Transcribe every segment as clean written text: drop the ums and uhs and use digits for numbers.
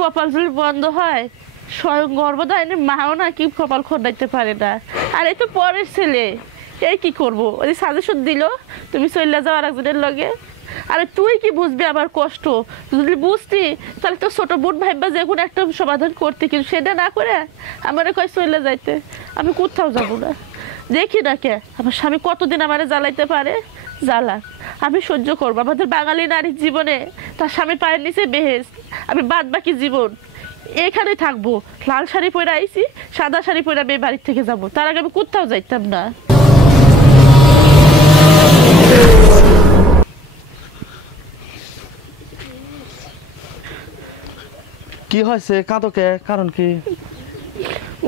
কপাল যদি বন্ধ হয় স্বয়ং গর্ভধারিণী মাও নাকি কপাল খোদাইতে পারে না। আর এই তো পরের ছেলে, এই কি করবো? ওই সাজেশন দিল তুমি চলে যাও আর একজনের লগে। আরে তুই কি বুঝবি আমার কষ্ট? যদি বুঝতি তাহলে তো ছোট বোন ভাইবা যে কোনো একটা সমাধান করতে, কিন্তু সেটা না করে আমার কয় চলে যাইতে। আমি কোথাও যাবো না, দেখি না কে আমার স্বামী কতদিন আমারে জ্বালাইতে পারে। জ্বালা আমি সহ্য করবো। আমাদের বাঙালি নারীর জীবনে তার স্বামী পায়ের নিচে বেহেশত। আমি বাদ বাকি জীবন এখানেই থাকবো। লাল শাড়ি পরে আইছি, সাদা শাড়ি পরে আমি বাড়ির থেকে যাবো, তার আগে আমি কোথাও যাইতাম না। কি হয়েছে? কাঁদোকে কারণ কি?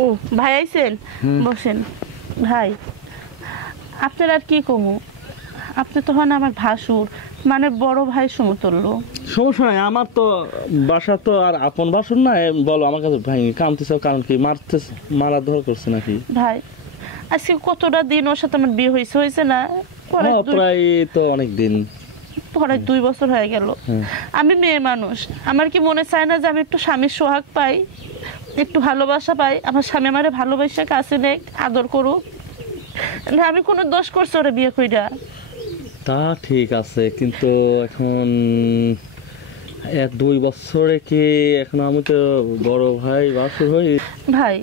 ও ভাই আইছেন, বসেন। ভাই আপনার আর কি কমু, আপনি তো হন আমার ভাসুর, মানে বড় ভাই সমতুল্য। সমস্যা নাই, আমার তো বাসা তো আর আপন বাসুর না। বলো আমার কাছে ভাই কামতেছ কারণ কি? মারা ধর করছে নাকি? ভাই আজকে কতটা দিন ওর সাথে আমার বিয়ে হয়েছে না? প্রায় তো অনেক দিন, প্রায় 2 বছর হয়ে গেল। আমি মেয়ে মানুষ, আমার কি মনে চায় না যে আমি একটু স্বামীর সোহাগ পাই, একটু ভালোবাসা পাই, আমার স্বামী আমারে ভালোবাসা কাছে নেক, আদর করুক। না আমি কোনো দোষ করছি ওরা বিয়ে কইরা? তা ঠিক আছে, কিন্তু এখন 2 বছরে কি এখন আমি তো বড় ভাই বাসুর হই। ভাই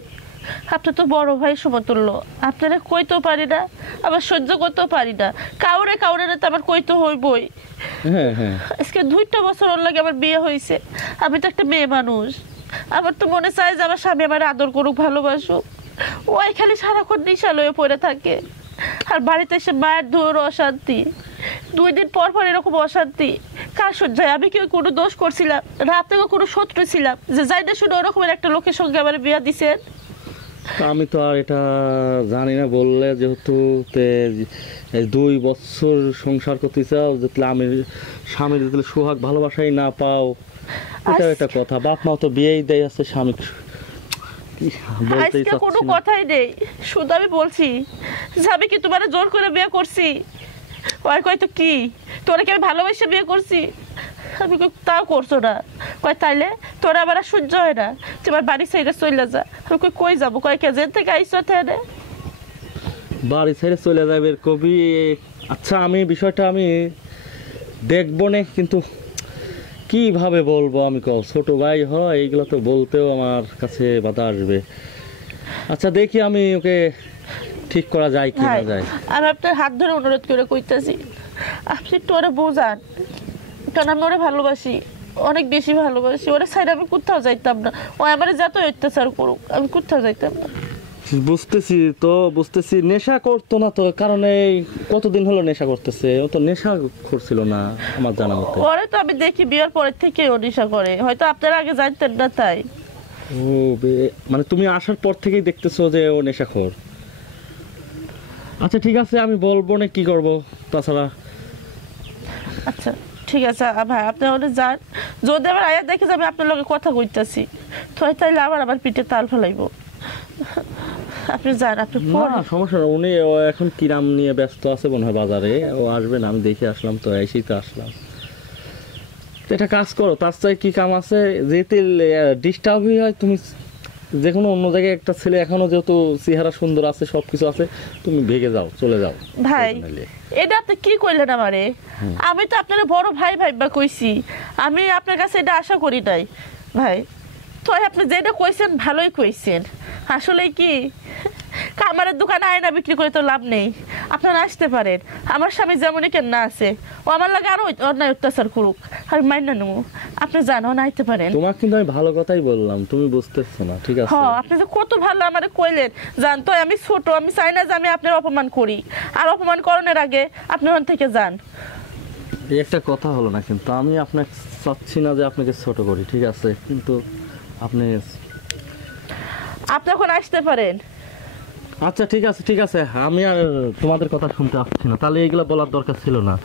আপনি তো বড় ভাই সমতুল্য, আপনারা কইতেও পারি না, আবার সহ্য করতেও পারি না। কাউরে তো আমার কইতে হইবই। হ্যাঁ হ্যাঁ, আজকে 2টা বছর ওর লাগে আমার বিয়ে হয়েছে। আমি তো একটা মেয়ে মানুষ, আমার তো মনে চায় যে আমার স্বামী আমার আদর করুক, ভালোবাসুক। ওই খালি সারাক্ষণ নিশা লয়ে পড়ে থাকে। আর বাড়িতে এসে মায়ের ধর অশান্তি, 2 দিন পর পর এরকম অশান্তি। কার সহ্যায়? আমি কি কোনো দোষ করছিলাম? রাতে কোনো শত্রু ছিলাম যে যাই না শুনে ওরকমের একটা লোকের সঙ্গে আমার বিয়ে দিছেন? আমি তো আর এটা জানি না। বললে যেহেতু 2 বছর সংসার করতে চাও, যেতে আমি স্বামীর যেতে সোহাগ ভালোবাসাই না পাও, এটা একটা কথা। বাপ মা তো বিয়েই দেয় আছে স্বামী, আজকে কোনো কথাই নেই, শুধু আমি বলছি যে আমি কি তোমার জোর করে বিয়ে করছি? ওই কয় তো কি তোরা কি আমি ভালোবেসে বিয়ে করছি? আমি তাও করছো না। কয় তাইলে তোরা আবার সহ্য হয় না, তোমার বাড়ি সাইডে চলে যা। আমি কই যাবো? কয় কে যেন থেকে আইসো থেকে বাড়ি ছেড়ে চলে যাবে কবি। আচ্ছা আমি বিষয়টা আমি দেখবো না, কিন্তু কিভাবে বলবো আমি? ছোট ভাই হয়, এইগুলো তো বলতেও আমার কাছে বাধা আসবে। আচ্ছা দেখি আমি ওকে ঠিক করা যায় কি না যায়। আমি আপনার হাত ধরে অনুরোধ করে কইতাছি, আপনি একটু ওরা বোঝান, কারণ আমি ওরা ভালোবাসি, অনেক বেশি ভালোবাসি। ওরা সাইড আমি কোথাও যাইতাম না। ও আমার যত অত্যাচার করুক আমি কোথাও যাইতাম না। বুঝতেছি নেশা করতো না তো, কারণ এই কতদিন হলো নেশা করতেছে? ও তো নেশা করছিল না আমার জানা মতে। ওরে তো আমি দেখি বিয়ের পরের থেকে ও নেশা করে, হয়তো আপনারা আগে জানতেন না তাই। ও মানে তুমি আসার পর থেকেই দেখতেছো যে ও নেশাখোর? আচ্ছা ঠিক আছে, আমি বলবো না কি করব তাছাড়া। আচ্ছা ঠিক আছে ভাই, আপনি ওরে যান। যদি আবার আয়া দেখে যাবে আপনার লগে কথা কইতাছি তো তাইলে আবার পিঠে তাল ফেলাইব। আপনি যান, আপনি না সমস্যা না। উনি এখন কিরাম নিয়ে ব্যস্ত আছে মনে হয় বাজারে, ও আসবে না। আমি দেখে আসলাম তো, এসেই তো আসলাম। এটা কাজ করো, তার চাই কি কাম আছে? যেতে ডিস্টার্ব হয় তুমি যে কোনো অন্য জায়গায় একটা ছেলে এখনো যেহেতু চেহারা সুন্দর আছে, সবকিছু আছে, তুমি ভেগে যাও, চলে যাও। ভাই এটা আপনি কি কইলেন আমারে? আমি তো আপনার বড় ভাই ভাইবা কইছি, আমি আপনার কাছে এটা আশা করি নাই ভাই। তো আপনি যেটা কইছেন ভালোই কইছেন। আসলে কি কামারের দোকানে আয়না বিক্রি করে তো লাভ নেই। আপনারা আসতে পারেন, আমার স্বামী যেমনই কেন না আছে, ও আমার লাগে আরো অন্যায় অত্যাচার করুক, আমি মাইনা নেবো। আপনি জানো না আইতে পারেন। তোমাকে কিন্তু আমি ভালো কথাই বললাম, তুমি বুঝতেছো না। ঠিক আছে হ্যাঁ, আপনি যে কত ভালো আমারে কইলেন। জানতো আমি ছোট, আমি চাই না যে আমি আপনার অপমান করি। আর অপমান করানোর আগে আপনি ওখান থেকে যান। এই একটা কথা হলো না, কিন্তু আমি আপনাকে চাচ্ছি না যে আপনাকে ছোট করি, ঠিক আছে? কিন্তু আপনি এখন আসতে পারেন। আচ্ছা ঠিক আছে, আমি আর তোমাদের কথা শুনতে আসছি না। তাহলে এইগুলো বলার দরকার ছিল না।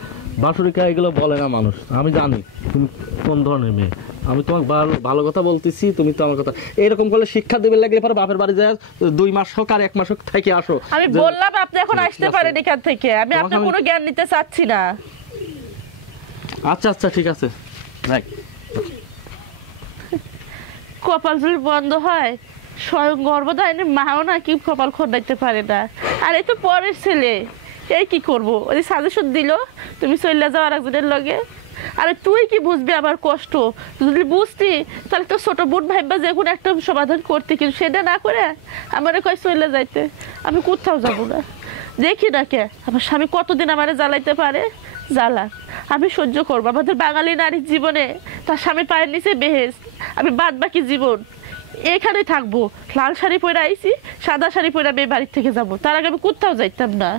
বাসুরিকা এগুলো বলে না মানুষ, আমি জানি তুমি কোন ধরনের মেয়ে। আমি তোমাকে ভালো কথা বলতেছি, তুমি তো আমার কথা এরকম করলে শিক্ষা দেবে লাগলে পরে বাপের বাড়ি যায় 2 মাস হোক আর 1 মাস হোক থেকে আসো। আমি বললাম আপনি এখন আসতে পারেন এখান থেকে, আমি আপনার কোনো জ্ঞান নিতে চাচ্ছি না। আচ্ছা ঠিক আছে, রাইট। কপাল যদি বন্ধ হয় স্বয়ং গর্ভধারিণীর মাও নাকি কপাল খোদাইতে পারে না। আর এই তো পরের ছেলে, এই কি করব? ওই সাজেশন দিল তুমি চলে যাও আর একজনের লগে। আরে তুই কি বুঝবি আমার কষ্ট? তুই যদি বুঝতি তাহলে তো ছোট বোন ভাইবা যে কোনো একটা সমাধান করতে, কিন্তু সেটা না করে আমারে কয় চলে যাইতে। আমি কোথাও যাব না, দেখি না কে আমার স্বামী কতদিন আমারে জ্বালাইতে পারে, জ্বালা আমি সহ্য করবো। আমাদের বাঙালি নারীর জীবনে তার স্বামী পায়ের নিচে বেহেশত, আমি বাদ বাকি জীবন এখানে থাকবো। লাল শাড়ি পরে আইছি, সাদা শাড়ি পরে আমি বাড়ির থেকে যাবো, তার আগে আমি কোথাও যাইতাম না।